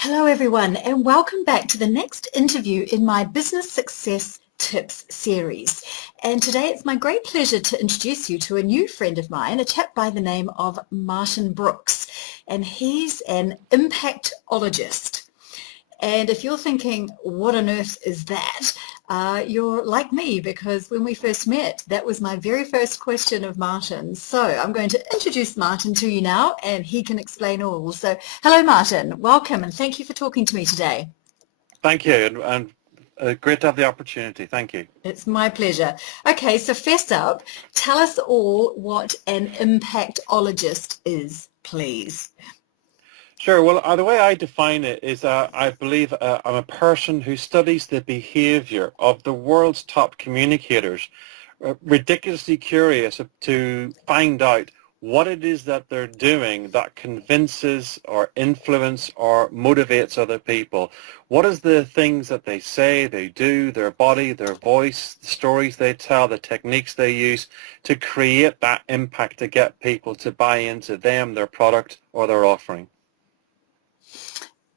Hello everyone and welcome back to the next interview in my Business Success Tips series. And today it's my great pleasure to introduce you to a new friend of mine, a chap by the name of Martin Brooks, and he's an impactologist. And if you're thinking, what on earth is that? You're like me, because when we first met, that was my very first question of Martin. So I'm going to introduce Martin to you now, and he can explain all. So hello, Martin. Welcome, and thank you for talking to me today. Thank you, and great to have the opportunity. Thank you. It's my pleasure. Okay, so first up, tell us all what an impactologist is, please. Sure. Well, the way I define it is I believe I'm a person who studies the behavior of the world's top communicators, ridiculously curious to find out what it is that they're doing that convinces or influence or motivates other people. What is the things that they say, they do, their body, their voice, the stories they tell, the techniques they use to create that impact to get people to buy into them, their product, or their offering.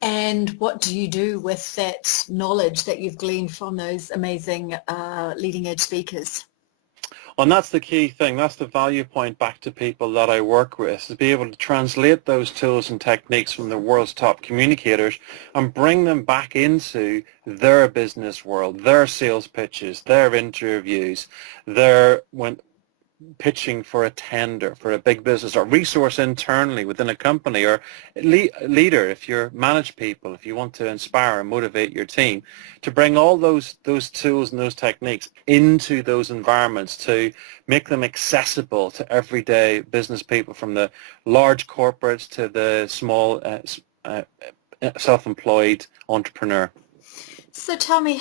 And what do you do with that knowledge that you've gleaned from those amazing leading edge speakers? And that's the key thing. That's the value point back to people that I work with, is to be able to translate those tools and techniques from the world's top communicators and bring them back into their business world, their sales pitches, their interviews, their pitching for a tender for a big business or resource internally within a company, or leader if you manage people, if you want to inspire and motivate your team, to bring all those tools and those techniques into those environments to make them accessible to everyday business people, from the large corporates to the small self-employed entrepreneur. So tell me,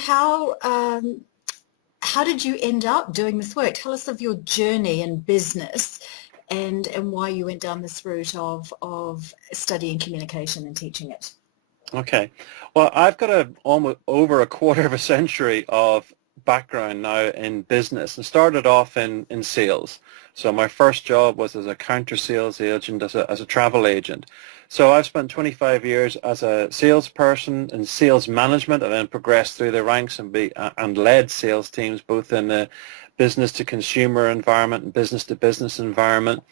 how did you end up doing this work? Tell us of your journey in business and why you went down this route of studying communication and teaching it. Okay. Well, I've got almost over a quarter of a century of background now in business, and started off in sales. So my first job was as a counter sales agent, as a travel agent. So I've spent 25 years as a salesperson in sales management, and then progressed through the ranks and led sales teams both in the business to consumer environment and business to business environment.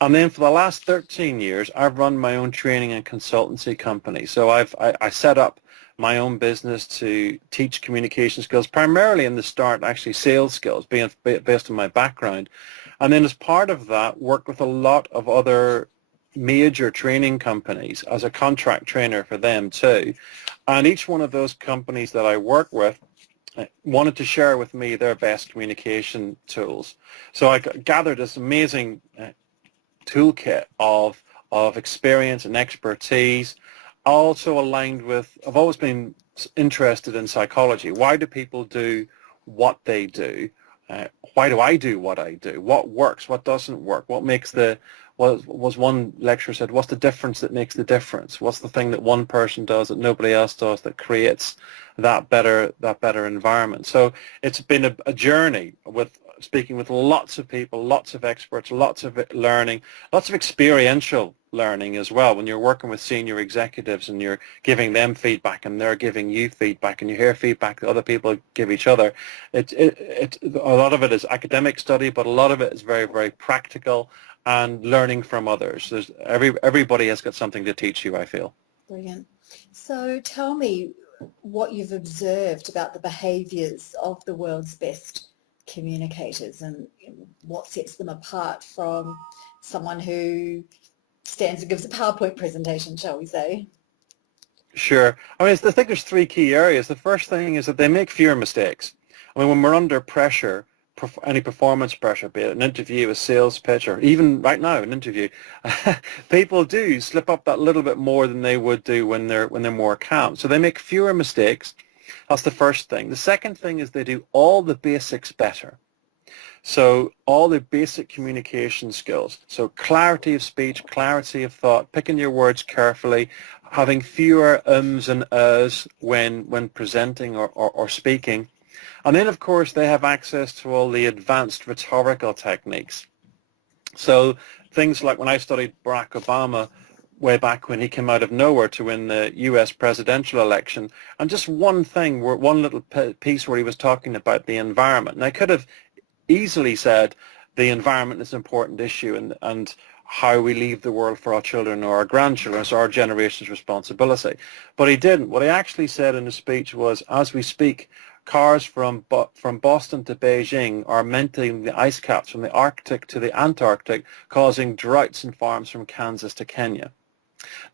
And then for the last 13 years, I've run my own training and consultancy company. So I set up my own business to teach communication skills, primarily in the start, actually sales skills, being based on my background. And then as part of that, worked with a lot of other major training companies as a contract trainer for them too. And each one of those companies that I work with wanted to share with me their best communication tools. So I gathered this amazing toolkit of experience and expertise, also aligned with, I've always been interested in psychology. Why do people do what they do? Why do I do what I do? What works? What doesn't work? What makes was one lecturer said, what's the difference that makes the difference? What's the thing that one person does that nobody else does that creates that better environment? So it's been a journey with speaking with lots of people, lots of experts, lots of learning, lots of experiential learning as well. When you're working with senior executives and you're giving them feedback and they're giving you feedback, and you hear feedback that other people give each other, a lot of it is academic study, but a lot of it is very, very practical and learning from others. Everybody has got something to teach you, I feel. Brilliant. So tell me what you've observed about the behaviours of the world's best communicators, and what sets them apart from someone who stands and gives a PowerPoint presentation, shall we say? Sure. I mean, I think there's three key areas. The first thing is that they make fewer mistakes. I mean, when we're under pressure, any performance pressure, be it an interview, a sales pitch, or even right now an interview, people do slip up that little bit more than they would do when they're more calm. So they make fewer mistakes. That's the first thing. The second thing is they do all the basics better. So all the basic communication skills. So clarity of speech, clarity of thought, picking your words carefully, having fewer ums and uhs when presenting or speaking. And then, of course, they have access to all the advanced rhetorical techniques. So things like when I studied Barack Obama, way back when he came out of nowhere to win the US presidential election, and just one thing, one little piece where he was talking about the environment. And I could have easily said the environment is an important issue, and how we leave the world for our children or our grandchildren is our generation's responsibility. But he didn't. What he actually said in his speech was, as we speak, cars from Boston to Beijing are melting the ice caps from the Arctic to the Antarctic, causing droughts in farms from Kansas to Kenya.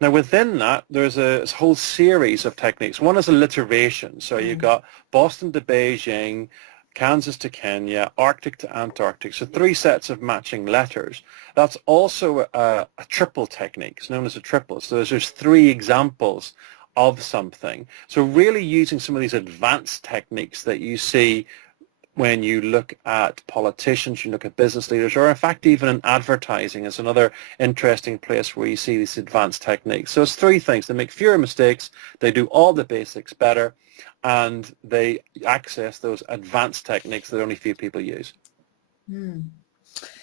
Now within that, there's a whole series of techniques. One is alliteration. So you've got Boston to Beijing, Kansas to Kenya, Arctic to Antarctic. So 3 sets of matching letters. That's also a triple technique. It's known as a triple. So there's 3 examples of something. So really using some of these advanced techniques that you see when you look at politicians, you look at business leaders, or in fact even in advertising is another interesting place where you see these advanced techniques. So it's 3 things. They make fewer mistakes, they do all the basics better, and they access those advanced techniques that only few people use.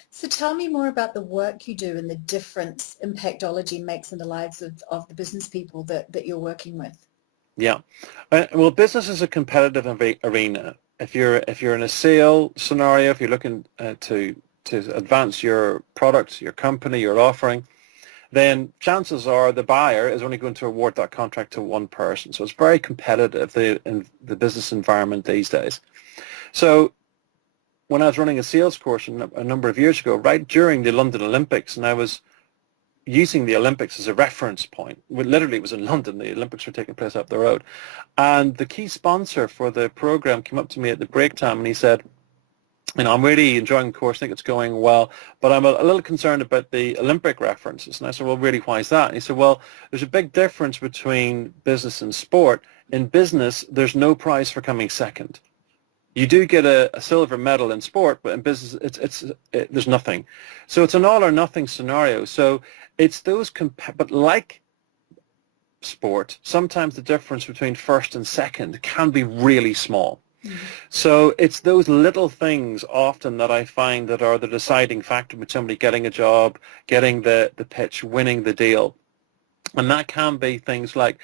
So tell me more about the work you do and the difference Impactology makes in the lives of the business people that you're working with. Yeah. Well, business is a competitive arena. If you're in a sale scenario, if you're looking to advance your product, your company, your offering, then chances are the buyer is only going to award that contract to one person. So it's very competitive in the business environment these days. So when I was running a sales course a number of years ago, right during the London Olympics, and I was using the Olympics as a reference point. Literally, it was in London. The Olympics were taking place up the road. And the key sponsor for the program came up to me at the break time and he said, I'm really enjoying the course, I think it's going well, but I'm a little concerned about the Olympic references. And I said, well, really, why is that? And he said, well, there's a big difference between business and sport. In business, there's no prize for coming second. You do get a silver medal in sport, but in business, there's nothing. So it's an all or nothing scenario. So it's those, but like sport, sometimes the difference between first and second can be really small. So it's those little things often that I find that are the deciding factor with somebody getting a job, getting the pitch, winning the deal. And that can be things like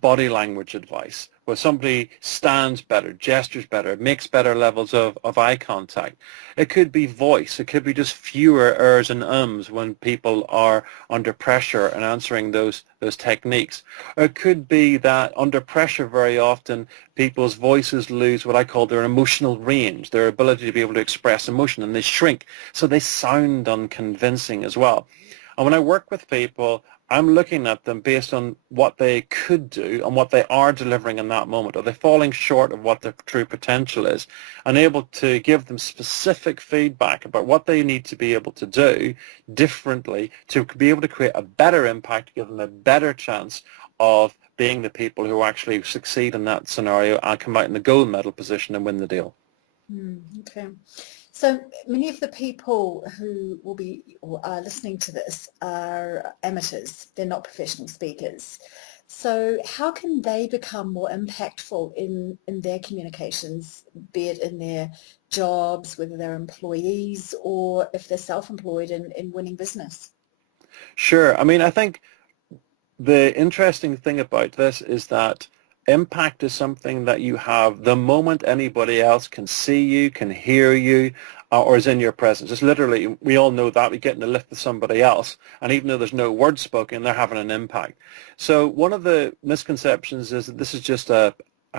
body language advice, where somebody stands better, gestures better, makes better levels of eye contact. It could be voice. It could be just fewer ers and ums when people are under pressure and answering those techniques. Or it could be that under pressure very often people's voices lose what I call their emotional range, their ability to be able to express emotion, and they shrink. So they sound unconvincing as well. And when I work with people, I'm looking at them based on what they could do and what they are delivering in that moment. Are they falling short of what their true potential is? And able to give them specific feedback about what they need to be able to do differently to be able to create a better impact, give them a better chance of being the people who actually succeed in that scenario and come out in the gold medal position and win the deal. Okay. So many of the people who will be or are listening to this are amateurs. They're not professional speakers. So how can they become more impactful in their communications, be it in their jobs, whether they're employees or if they're self-employed in winning business? Sure. I mean, I think the interesting thing about this is that impact is something that you have the moment anybody else can see you, can hear you, or is in your presence. It's literally, we all know that. We get in a lift with somebody else, and even though there's no word spoken, they're having an impact. So one of the misconceptions is that this is just a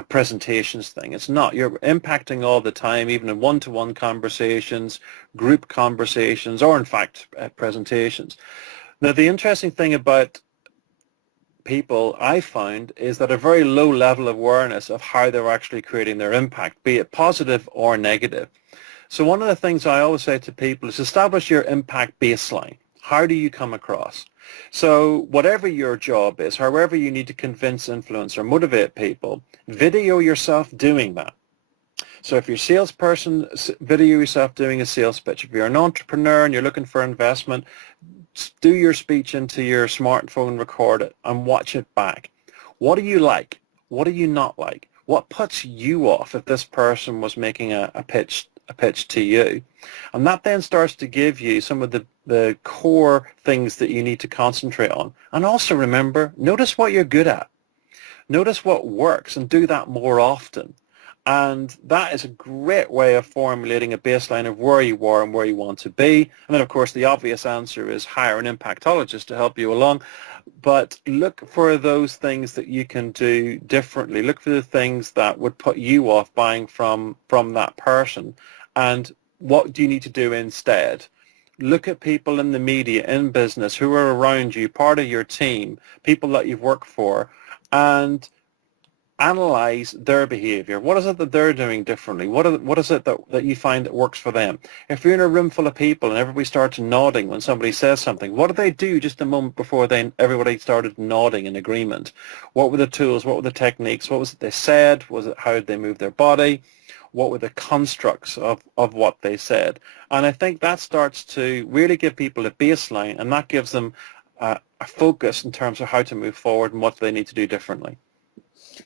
presentations thing. It's not. You're impacting all the time, even in one-to-one conversations, group conversations, or in fact, presentations. Now, the interesting thing about people I found is that a very low level of awareness of how they're actually creating their impact, be it positive or negative. So one of the things I always say to people is establish your impact baseline. How do you come across? So whatever your job is, however you need to convince, influence, or motivate people, video yourself doing that. So if you're a salesperson, video yourself doing a sales pitch. If you're an entrepreneur and you're looking for investment, do your speech into your smartphone, record it, and watch it back. What do you like? What do you not like? What puts you off if this person was making a pitch to you? And that then starts to give you some of the the core things that you need to concentrate on. And also remember, notice what you're good at. Notice what works and do that more often. And that is a great way of formulating a baseline of where you are and where you want to be. And then, of course, the obvious answer is hire an impactologist to help you along. But look for those things that you can do differently. Look for the things that would put you off buying from that person. And what do you need to do instead? Look at people in the media, in business, who are around you, part of your team, people that you've worked for, and analyze their behavior. What is it that they're doing differently? What is it that you find that works for them? If you're in a room full of people and everybody starts nodding when somebody says something, what did they do just a moment before everybody started nodding in agreement? What were the tools? What were the techniques? What was it they said? Was it how did they move their body? What were the constructs of what they said? And I think that starts to really give people a baseline, and that gives them a focus in terms of how to move forward and what they need to do differently.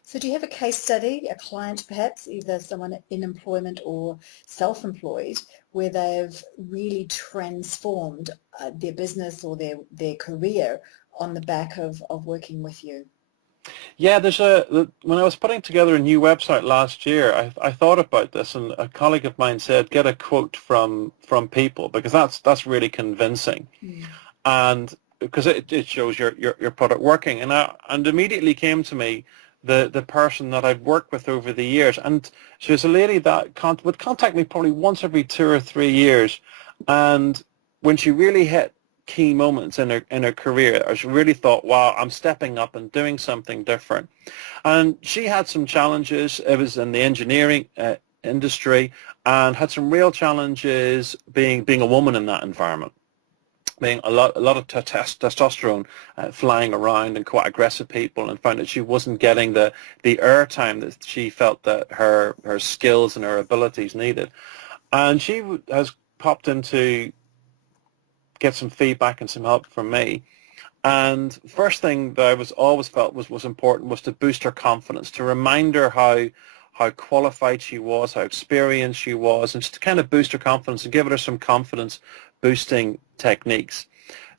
So do you have a case study, a client perhaps, either someone in employment or self-employed, where they've really transformed their business or their career on the back of working with you? Yeah, when I was putting together a new website last year, I thought about this, and a colleague of mine said, get a quote from people, because that's really convincing. And because it shows your product working. And immediately came to me the person that I've worked with over the years, and she was a lady that would contact me probably once every 2 or 3 years, and when she really hit key moments in her career, I really thought, wow, I'm stepping up and doing something different. And she had some challenges. It was in the engineering industry, and had some real challenges being a woman in that environment. Being a lot of testosterone flying around, and quite aggressive people, and found that she wasn't getting the airtime that she felt that her skills and her abilities needed. And she has popped in to get some feedback and some help from me. And first thing that I always felt was important was to boost her confidence, to remind her how qualified she was, how experienced she was, and just to kind of boost her confidence and give her some confidence boosting techniques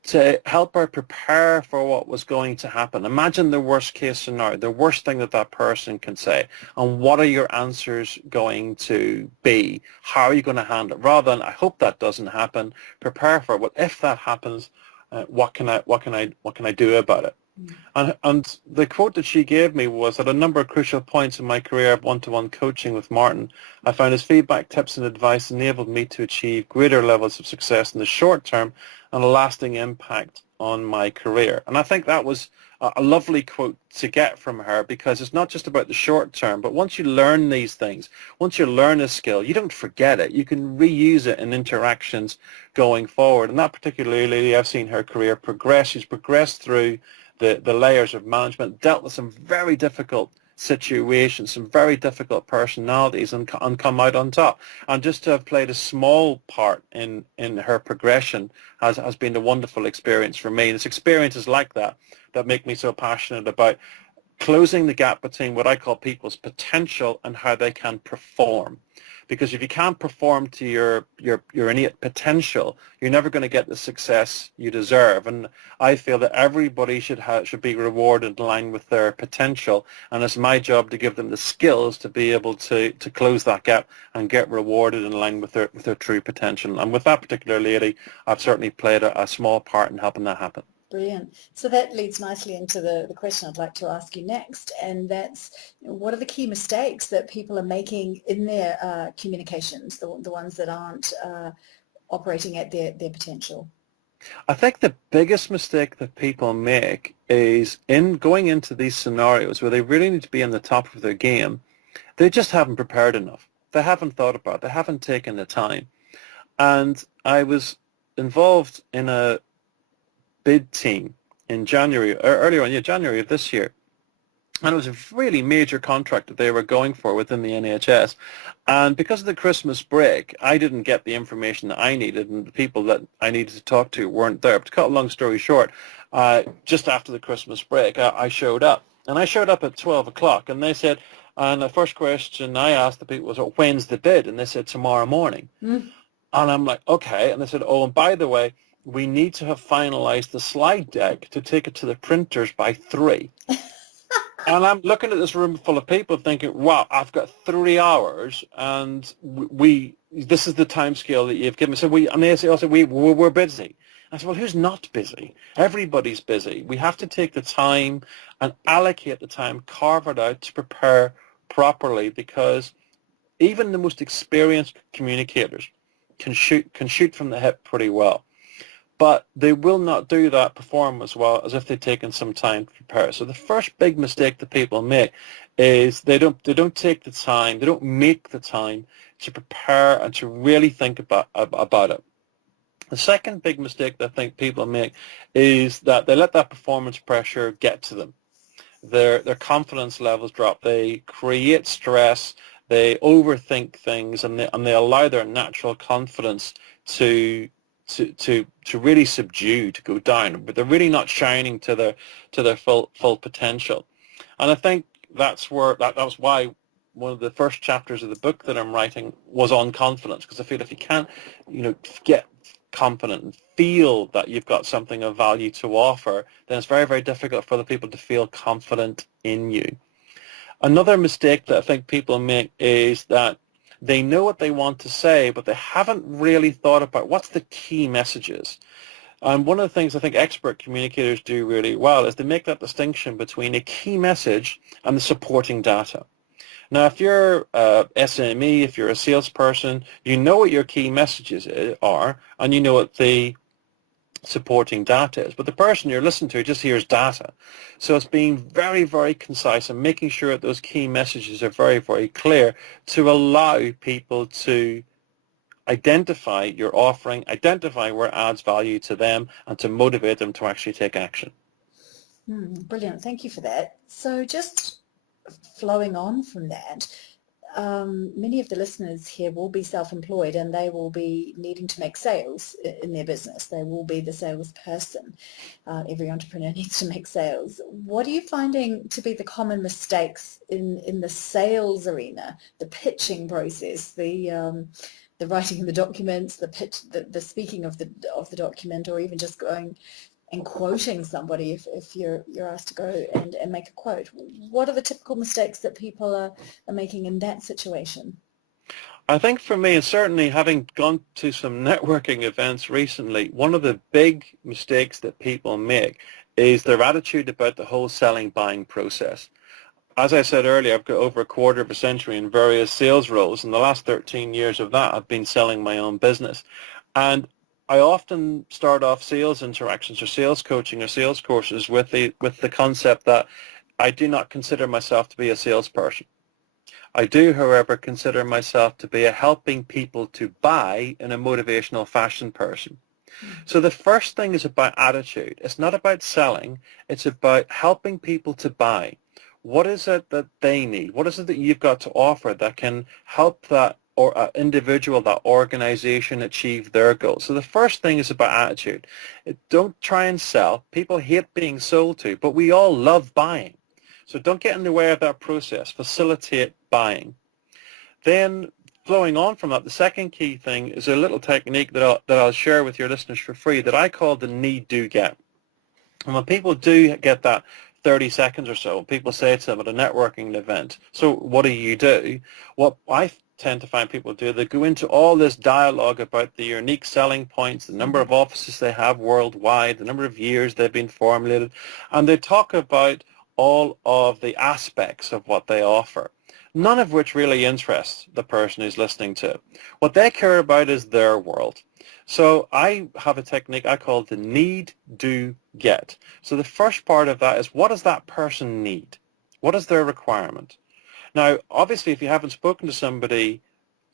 to help her prepare for what was going to happen. Imagine the worst case scenario, the worst thing that person can say, and what are your answers going to be? How are you going to handle it? Rather than, I hope that doesn't happen, prepare for it. Well, if that happens, what can I do about it? And the quote that she gave me was, at a number of crucial points in my career of one-to-one coaching with Martin, I found his feedback, tips and advice enabled me to achieve greater levels of success in the short term and a lasting impact on my career. And I think that was a lovely quote to get from her, because it's not just about the short term, but once you learn these things, once you learn a skill, you don't forget it. You can reuse it in interactions going forward. And that particular lady, I've seen her career progress. She's progressed through the layers of management, dealt with some very difficult situations, some very difficult personalities, and come out on top. And just to have played a small part in her progression has been a wonderful experience for me. And it's experiences like that make me so passionate about closing the gap between what I call people's potential and how they can perform. Because if you can't perform to your innate potential, you're never going to get the success you deserve. And I feel that everybody should be rewarded in line with their potential, and it's my job to give them the skills to be able to close that gap and get rewarded in line with their true potential. And with that particular lady, I've certainly played a small part in helping that happen. Brilliant. So that leads nicely into the question I'd like to ask you next, and that's, what are the key mistakes that people are making in their communications, the ones that aren't operating at their potential? I think the biggest mistake that people make is in going into these scenarios where they really need to be on the top of their game, they just haven't prepared enough. They haven't thought about it. They haven't taken the time. And I was involved in a bid team in January, or earlier on, January of this year. And it was a really major contract that they were going for within the NHS. And because of the Christmas break, I didn't get the information that I needed, and the people that I needed to talk to weren't there. But to cut a long story short, just after the Christmas break, I showed up. And I showed up at 12 o'clock, and they said, and the first question I asked the people was, oh, when's the bid? And they said, tomorrow morning. And I'm like, okay. And they said, oh, and by the way, we need to have finalized the slide deck to take it to the printers by 3. And I'm looking at this room full of people thinking, wow, I've got 3 hours and this is the time scale that you've given me. So and they say also, we're busy. I said, well, who's not busy? Everybody's busy. We have to take the time and allocate the time, carve it out to prepare properly, because even the most experienced communicators can shoot from the hip pretty well. But they will not perform as well as if they've taken some time to prepare. So the first big mistake that people make is they don't take the time, they don't make the time to prepare and to really think about it. The second big mistake that I think people make is that they let that performance pressure get to them. Their confidence levels drop. They create stress. They overthink things, and they allow their natural confidence to really subdue, to go down, but they're really not shining to their full potential. And I think that was why one of the first chapters of the book that I'm writing was on confidence, because I feel if you can't, get confident and feel that you've got something of value to offer, then it's very, very difficult for the people to feel confident in you. Another mistake that I think people make is that they know what they want to say, but they haven't really thought about what's the key messages. And one of the things I think expert communicators do really well is they make that distinction between a key message and the supporting data. Now, if you're a SME, if you're a salesperson, you know what your key messages are, and you know what the supporting data is, but the person you're listening to just hears data. So it's being very, very concise and making sure that those key messages are very, very clear to allow people to identify your offering, identify where it adds value to them, and to motivate them to actually take action. Brilliant. Thank you for that. So just flowing on from that, many of the listeners here will be self-employed, and they will be needing to make sales in their business. They will be the salesperson. Every entrepreneur needs to make sales. What are you finding to be the common mistakes in the sales arena, the pitching process, the writing of the documents, the pitch, the speaking of the document, or even just going and quoting somebody if you're asked to go and make a quote? What are the typical mistakes that people are making in that situation? I think for me, and certainly having gone to some networking events recently, one of the big mistakes that people make is their attitude about the whole selling buying process. As I said earlier, I've got over a quarter of a century in various sales roles, and the last 13 years of that I've been selling my own business. And I often start off sales interactions or sales coaching or sales courses with the concept that I do not consider myself to be a salesperson. I do, however, consider myself to be a helping people to buy in a motivational fashion person. So the first thing is about attitude. It's not about selling. It's about helping people to buy. What is it that they need? What is it that you've got to offer that can help that individual, that organization achieve their goals? So the first thing is about attitude. Don't try and sell. People hate being sold to, but we all love buying. So don't get in the way of that process. Facilitate buying. Then flowing on from that, the second key thing is a little technique that I'll share with your listeners for free that I call the need, do, get. And when people do get that 30 seconds or so, people say to them at a networking event, so what do you do? What I tend to find people do, they go into all this dialogue about the unique selling points, the number of offices they have worldwide, the number of years they've been formulated, and they talk about all of the aspects of what they offer, none of which really interests the person who's listening to it. What they care about is their world. So I have a technique I call the need, do, get. So the first part of that is, what does that person need? What is their requirement? Now, obviously, if you haven't spoken to somebody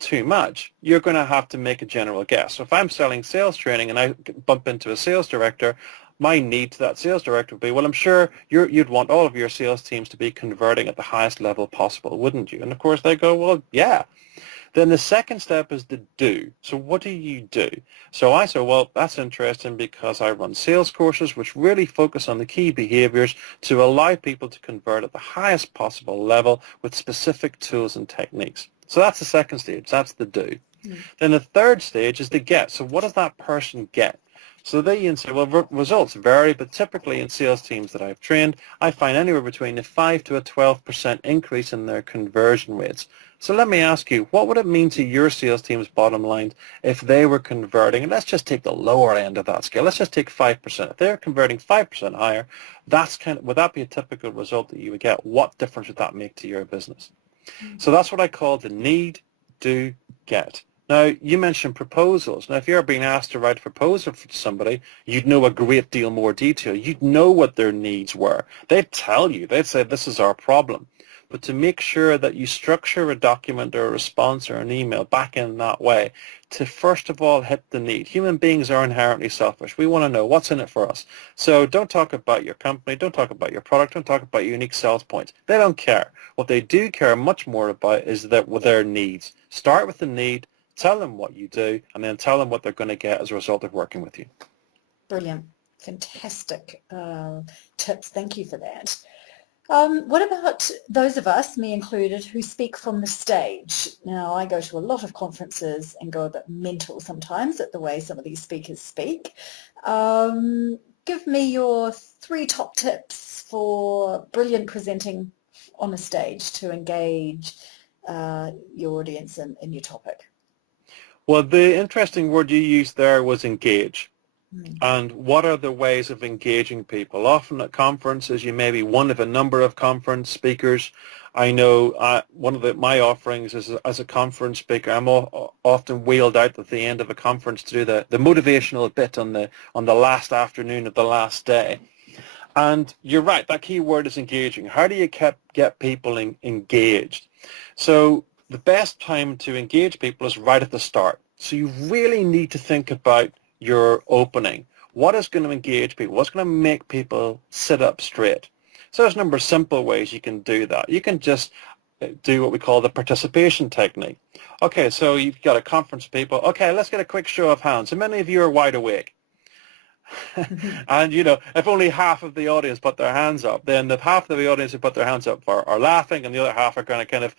too much, you're going to have to make a general guess. So if I'm selling sales training and I bump into a sales director, my need to that sales director would be, well, I'm sure you'd want all of your sales teams to be converting at the highest level possible, wouldn't you? And of course they go, well, yeah. Then the second step is the do. So what do you do? So I say, well, that's interesting because I run sales courses which really focus on the key behaviors to allow people to convert at the highest possible level with specific tools and techniques. So that's the second stage. That's the do. Then the third stage is the get. So what does that person get? So they and say, well, results vary, but typically in sales teams that I've trained, I find anywhere between a 5 to a 12% increase in their conversion rates. So let me ask you, what would it mean to your sales team's bottom line if they were converting, and let's just take the lower end of that scale, let's just take 5%. If they're converting 5% higher, would that be a typical result that you would get? What difference would that make to your business? So that's what I call the need, do, get. Now, you mentioned proposals. Now, if you're being asked to write a proposal for somebody, you'd know a great deal more detail. You'd know what their needs were. They'd tell you. They'd say, this is our problem. But to make sure that you structure a document or a response or an email back in that way to first of all hit the need. Human beings are inherently selfish. We want to know what's in it for us. So don't talk about your company, don't talk about your product, don't talk about your unique sales points. They don't care. What they do care much more about is their needs. Start with the need, tell them what you do, and then tell them what they're going to get as a result of working with you. Brilliant. Fantastic tips. Thank you for that. What about those of us, me included, who speak from the stage? Now, I go to a lot of conferences and go a bit mental sometimes at the way some of these speakers speak. Give me your 3 top tips for brilliant presenting on a stage to engage your audience in your topic. Well, the interesting word you used there was engage. And what are the ways of engaging people? Often at conferences, you may be one of a number of conference speakers. I know one of my offerings is as a conference speaker, I'm often wheeled out at the end of a conference to do the motivational bit on the last afternoon of the last day. And you're right, that key word is engaging. How do you get people engaged? So the best time to engage people is right at the start. So you really need to think about your opening. What is going to engage people? What's going to make people sit up straight? So there's a number of simple ways you can do that. You can just do what we call the participation technique. Okay, so you've got a conference of people. Okay, let's get a quick show of hands. How many of you are wide awake? And, if only half of the audience put their hands up, then the half of the audience who put their hands up are laughing, and the other half are kind of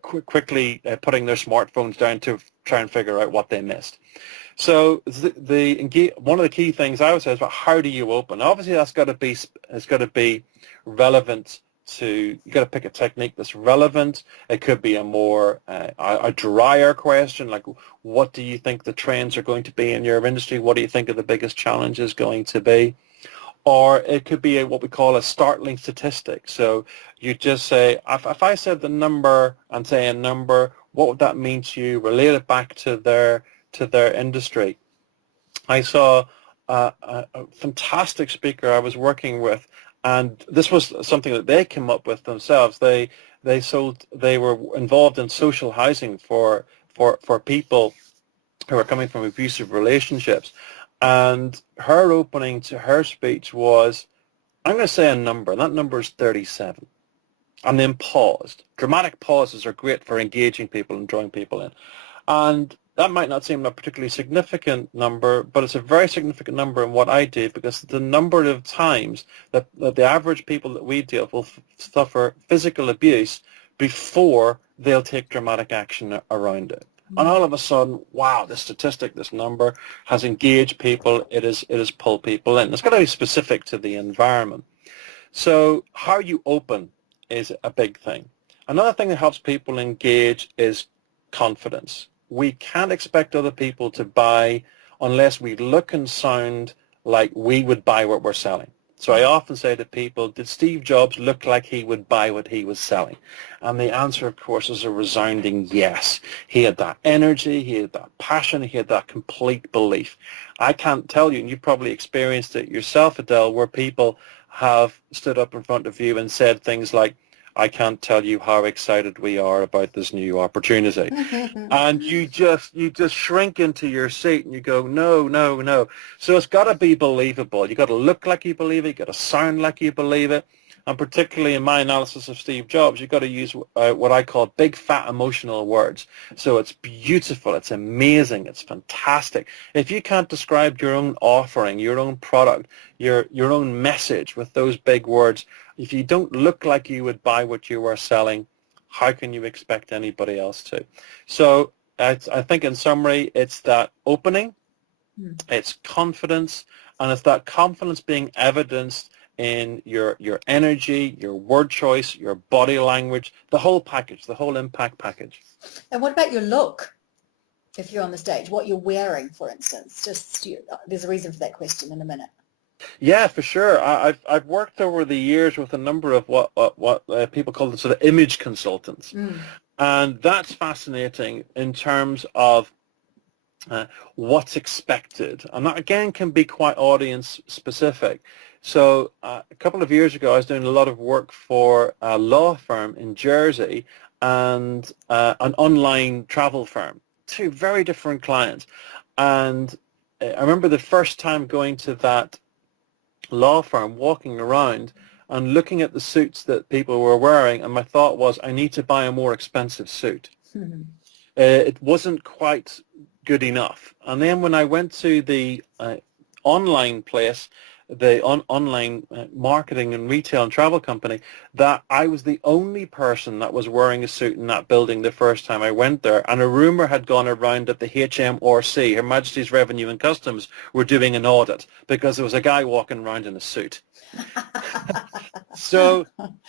quickly putting their smartphones down to try and figure out what they missed. So one of the key things I would say is about how do you open? Obviously, it's got to be relevant to. You got to pick a technique that's relevant. It could be a more a drier question, like what do you think the trends are going to be in your industry? What do you think are the biggest challenges going to be? Or it could be what we call a startling statistic. So you just say, if I said the number and say a number, what would that mean to you? Relate it back to their industry. I saw a fantastic speaker I was working with, and this was something that they came up with themselves. They were involved in social housing for people who are coming from abusive relationships, and her opening to her speech was, I'm going to say a number, and that number is 37. And then paused. Dramatic pauses are great for engaging people and drawing people in. And that might not seem a particularly significant number, but it's a very significant number in what I do, because the number of times that the average people that we deal with will suffer physical abuse before they'll take dramatic action around it. And all of a sudden, wow, this statistic, this number has engaged people. It has pulled people in. It's got to be specific to the environment. So how you open is a big thing. Another thing that helps people engage is confidence. We can't expect other people to buy unless we look and sound like we would buy what we're selling. So I often say to people, did Steve Jobs look like he would buy what he was selling? And the answer, of course, is a resounding yes. He had that energy, he had that passion, he had that complete belief. I can't tell you, and you've probably experienced it yourself, Adèle, where people have stood up in front of you and said things like, I can't tell you how excited we are about this new opportunity. And you just shrink into your seat and you go, no, no, no. So it's got to be believable. You've got to look like you believe it. You've got to sound like you believe it. And particularly in my analysis of Steve Jobs, you've got to use what I call big, fat, emotional words. So it's beautiful. It's amazing. It's fantastic. If you can't describe your own offering, your own product, your own message with those big words, if you don't look like you would buy what you are selling, how can you expect anybody else to? So I think in summary, it's that opening, It's confidence, and it's that confidence being evidenced in your energy, your word choice, your body language, the whole package, the whole impact package. And what about your look? If you're on the stage, what you're wearing, for instance, there's a reason for that question in a minute. Yeah, for sure. I've worked over the years with a number of what people call the sort of image consultants, and that's fascinating in terms of what's expected, and that again can be quite audience specific. So a couple of years ago, I was doing a lot of work for a law firm in Jersey and an online travel firm. Two very different clients, and I remember the first time going to that law firm, walking around and looking at the suits that people were wearing, and my thought was, I need to buy a more expensive suit. It wasn't quite good enough. And then when I went to the online place, the online marketing and retail and travel company, that I was the only person that was wearing a suit in that building the first time I went there. And a rumor had gone around that the HMRC, Her Majesty's Revenue and Customs, were doing an audit because there was a guy walking around in a suit. So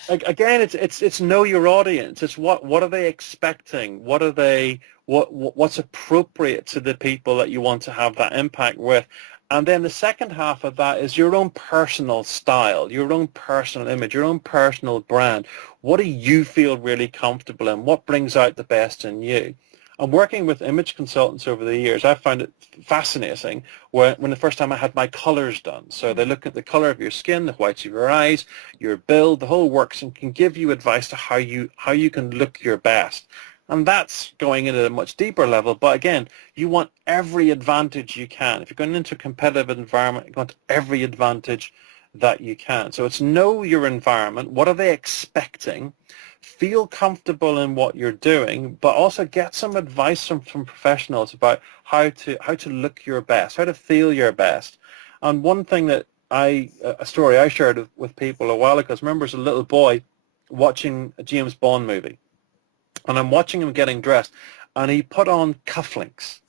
again, it's know your audience. It's what are they expecting? What's appropriate to the people that you want to have that impact with? And then the second half of that is your own personal style, your own personal image, your own personal brand. What do you feel really comfortable in? What brings out the best in you? And working with image consultants over the years, I found it fascinating when the first time I had my colors done. So they look at the color of your skin, the whites of your eyes, your build, the whole works, and can give you advice to how you can look your best. And that's going in at a much deeper level. But again, you want every advantage you can. If you're going into a competitive environment, you want every advantage that you can. So it's know your environment. What are they expecting? Feel comfortable in what you're doing, but also get some advice from professionals about how to look your best, how to feel your best. And one thing that a story I shared with people a while ago, I remember as a little boy watching a James Bond movie. And I'm watching him getting dressed, and he put on cufflinks.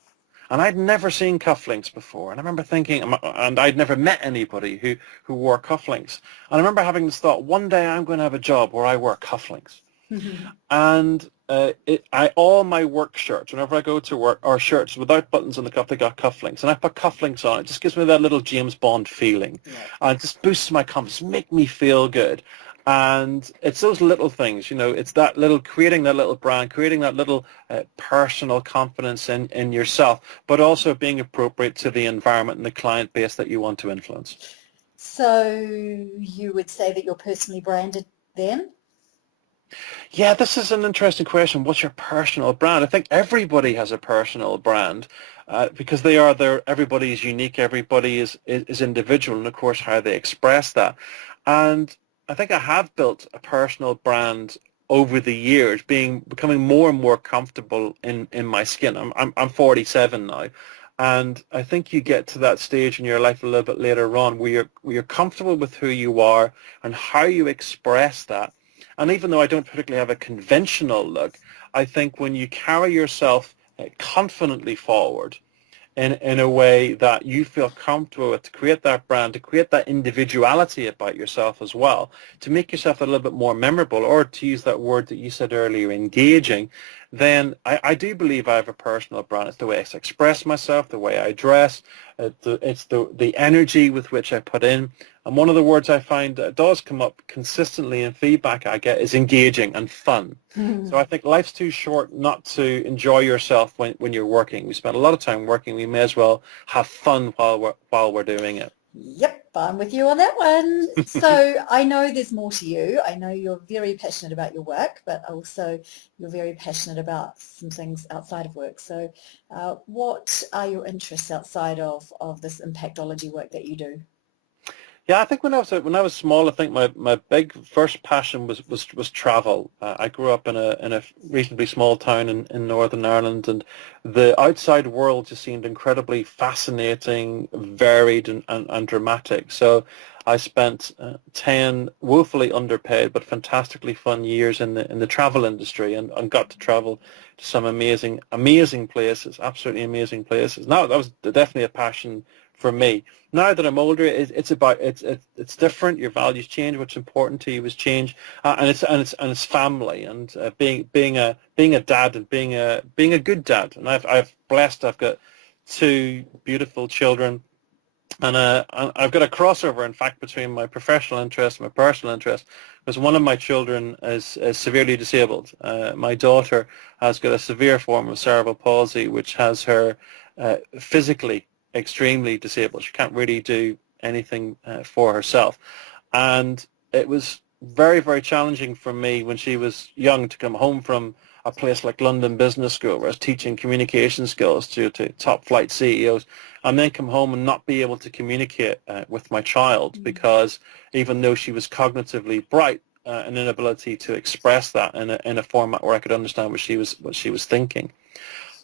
And I'd never seen cufflinks before. And I remember thinking, and I'd never met anybody who wore cufflinks. And I remember having this thought, one day I'm going to have a job where I wear cufflinks. And all my work shirts, whenever I go to work, are shirts without buttons on the cuff, they got cufflinks. And I put cufflinks on. It just gives me that little James Bond feeling. Yeah. And it just boosts my confidence, make me feel good. And it's those little things, it's that little, creating that little brand, creating that little personal confidence in yourself, but also being appropriate to the environment and the client base that you want to influence. So you would say that you're personally branded then? Yeah, this is an interesting question. What's your personal brand? I think everybody has a personal brand because everybody's unique, everybody is individual, and of course how they express that. And I think I have built a personal brand over the years, becoming more and more comfortable in my skin. I'm 47 now, and I think you get to that stage in your life a little bit later on where you're comfortable with who you are and how you express that. And even though I don't particularly have a conventional look, I think when you carry yourself confidently forward in a way that you feel comfortable with, to create that brand, to create that individuality about yourself as well, to make yourself a little bit more memorable, or to use that word that you said earlier, engaging, then I do believe I have a personal brand. It's the way I express myself, the way I dress, it's the energy with which I put in. And one of the words I find that does come up consistently in feedback I get is engaging and fun. So I think life's too short not to enjoy yourself when you're working. We spend a lot of time working. We may as well have fun while we're doing it. Yep, I'm with you on that one. So I know there's more to you. I know you're very passionate about your work, but also you're very passionate about some things outside of work. So what are your interests outside of this impactology work that you do? Yeah, I think when I was small, I think my big first passion was travel. I grew up in a reasonably small town in Northern Ireland, and the outside world just seemed incredibly fascinating, varied, and dramatic. So I spent 10 woefully underpaid but fantastically fun years in the travel industry, and got to travel to some amazing places, absolutely amazing places. Now that was definitely a passion for me. Now that I'm older, it's different. Your values change. What's important to you is change, and it's family, and being a dad, and being a good dad. And I've got 2 beautiful children. And I've got a crossover, in fact, between my professional interest and my personal interest, because one of my children is severely disabled. My daughter has got a severe form of cerebral palsy, which has her physically extremely disabled. She can't really do anything for herself. And it was very, very challenging for me when she was young to come home from a place like London Business School, where I was teaching communication skills to top flight CEOs, and then come home and not be able to communicate with my child, because even though she was cognitively bright, an inability to express that in a format where I could understand what she was thinking.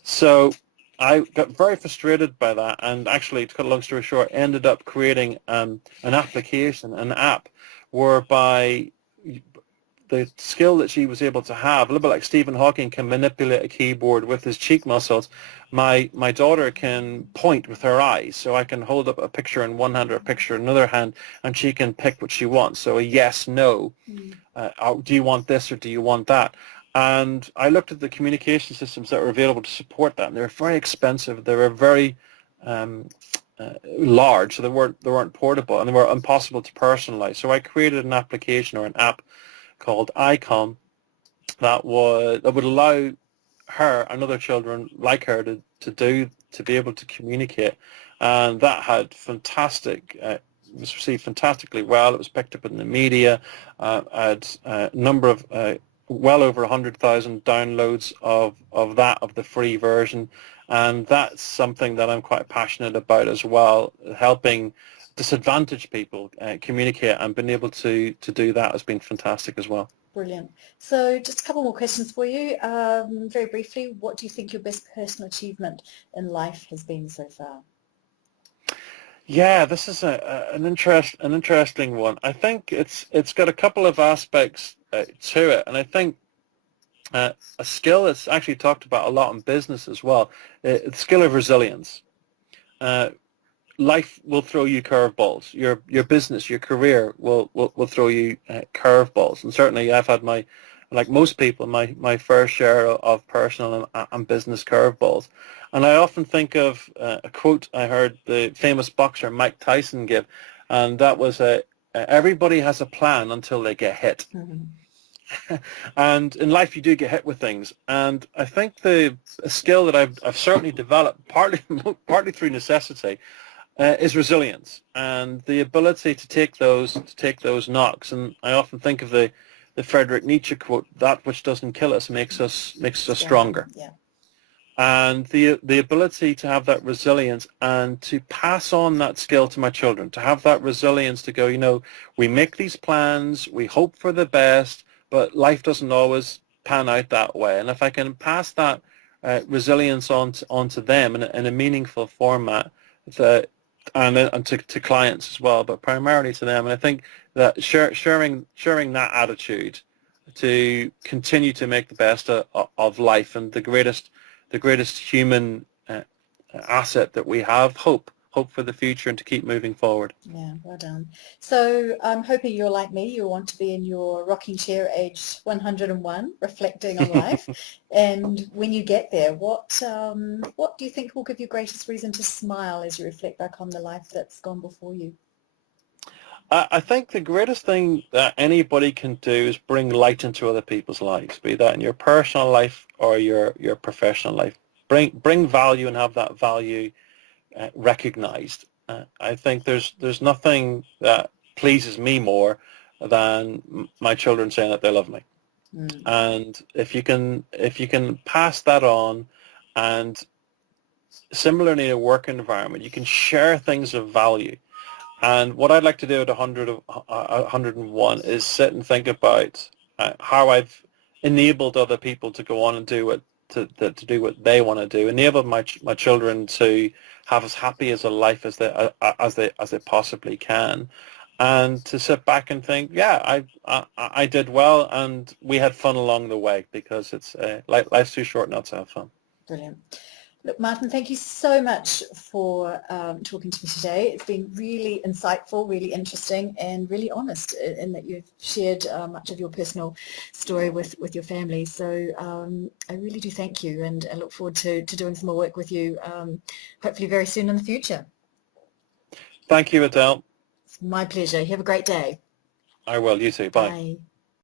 So I got very frustrated by that, and actually, to cut a long story short, ended up creating an application, an app, whereby the skill that she was able to have, a little bit like Stephen Hawking can manipulate a keyboard with his cheek muscles, my daughter can point with her eyes. So I can hold up a picture in one hand or a picture in another hand, and she can pick what she wants. So a yes, no, do you want this or do you want that? And I looked at the communication systems that were available to support that, and they were very expensive. They were very large, so they weren't portable, and they were impossible to personalize. So I created an application, or an app, called ICOM, that would allow her and other children like her to be able to communicate, and that had was received fantastically well. It was picked up in the media. Had a number of well over 100,000 downloads of the free version, and that's something that I'm quite passionate about as well. Helping disadvantaged people communicate, and being able to do that has been fantastic as well. Brilliant. So just a couple more questions for you. Very briefly, what do you think your best personal achievement in life has been so far? Yeah, this is an interesting one. I think it's got a couple of aspects to it, and I think a skill that's actually talked about a lot in business as well, the skill of resilience. Life will throw you curveballs. Your business, your career will throw you curveballs, and certainly I've had like most people, my fair share of personal and business curveballs. And I often think of a quote I heard the famous boxer Mike Tyson give, and that was everybody has a plan until they get hit. Mm-hmm. And in life you do get hit with things, and I think a skill that I've certainly developed partly through necessity is resilience, and the ability to take those knocks. And I often think of the Friedrich Nietzsche quote, "That which doesn't kill us makes us stronger." Yeah. And the ability to have that resilience and to pass on that skill to my children, to have that resilience to go, we make these plans, we hope for the best, but life doesn't always pan out that way. And if I can pass that resilience onto them in a meaningful format, and to clients as well, but primarily to them. And I think that sharing that attitude to continue to make the best of life, and the greatest human asset that we have, hope for the future, and to keep moving forward. Yeah, well done. So I'm hoping you're like me. You want to be in your rocking chair age 101, reflecting on life. And when you get there, what do you think will give you greatest reason to smile as you reflect back on the life that's gone before you? I think the greatest thing that anybody can do is bring light into other people's lives, be that in your personal life or your professional life. Bring value and have that value recognized. I think there's nothing that pleases me more than my children saying that they love me. Mm. And if you can pass that on, and similarly in a work environment, you can share things of value. And what I'd like to do at 101 is sit and think about how I've enabled other people to go on and do what they want to do, enabled my children to have as happy as a life as they possibly can, and to sit back and think, yeah, I did well, and we had fun along the way, because it's life's too short not to have fun. Brilliant. Look, Martin, thank you so much for talking to me today. It's been really insightful, really interesting, and really honest in that you've shared much of your personal story with your family. So I really do thank you, and I look forward to doing some more work with you, hopefully very soon in the future. Thank you, Adele. It's my pleasure. You have a great day. I will. You too. Bye. Bye.